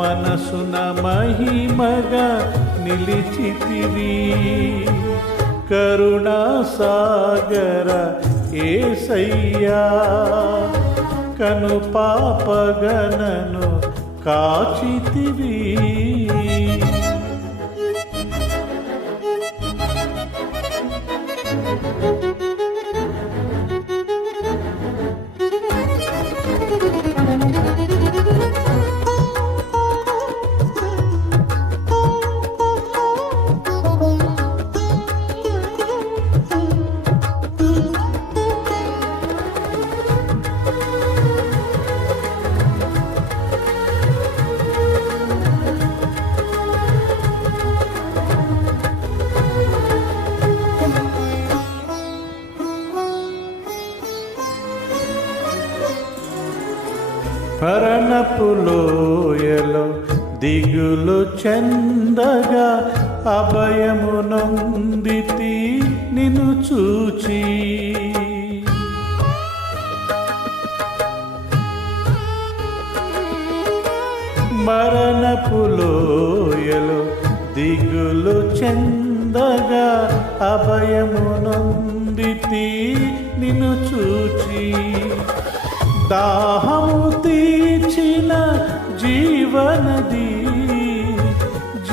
మనసున మహిమగా నిలిచితివి. కరుణాసాగర ఏసయ్యా కను పాపగనను కాచితివీ. దిగులు చెందగా అభయమునందితి నిన్ను చూచి. మరణపులోయలో దిగులు చెందగా అభయమునందితి నిన్ను చూచి. దాహము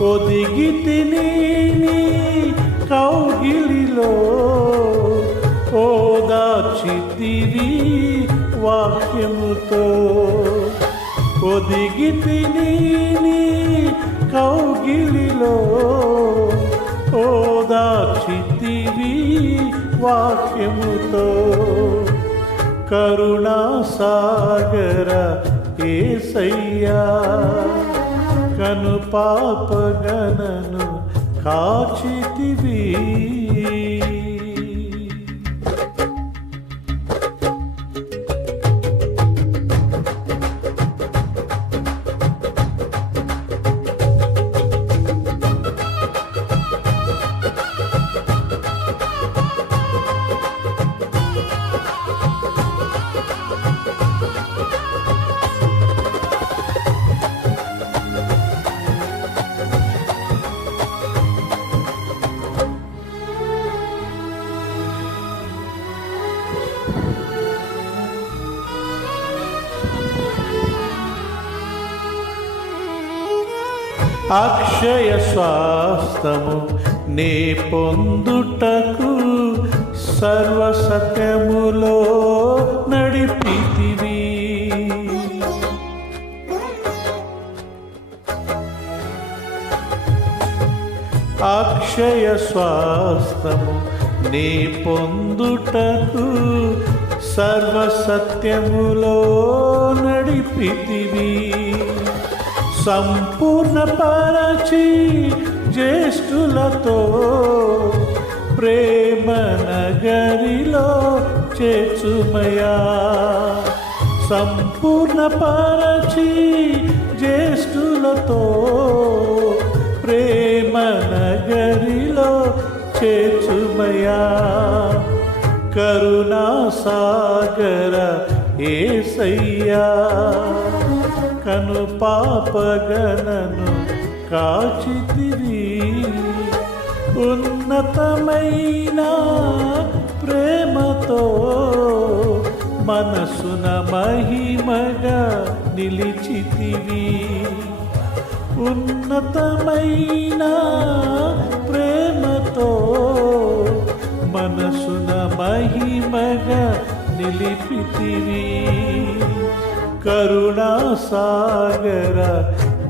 ఒదిగి తిని నీ కౌగిలిలో ఓదాచితివి వాక్యముతో. ఒదిగి తిని నీ కౌగిలిలో ఓదాచితివి వాక్యముతో. కరుణా సాగర ఏసయ్యా. కను పాపగనను కాచితివి. అక్షయ స్వాస్థము నే పొందుటకు సర్వ సత్యములో నడిపితివి. అక్షయ స్వాస్థము నీ పొందుటకు సర్వ సత్యములో నడిపితివి. సంపూర్ణ పరచి జ్యేష్ఠులతో ప్రేమ నగరిలో చేర్చుమయా. సంపూర్ణ పరచి జ్యేష్ఠులతో ప్రేమ నగరిలో చేర్చుమయా. కరుణా సాగర ఏసయ్యా. కను పాపగనను కాచితివి. ఉన్నతమైన ప్రేమతో మనసున మహిమగా నిలిచితివి. ఉన్నతమైన ప్రేమతో మనసున మహిమగా నిలిపితివి. కరుణాసాగర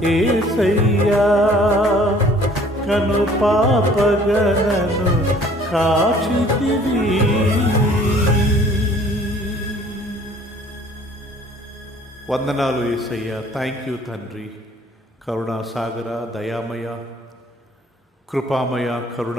ఏసయ్యా కను పాపగనను కాచితివి. వందనాలు ఏసయ్య థ్యాంక్ యూ తండ్రి. కరుణాసాగర దయామయ కృపామయ కరుణ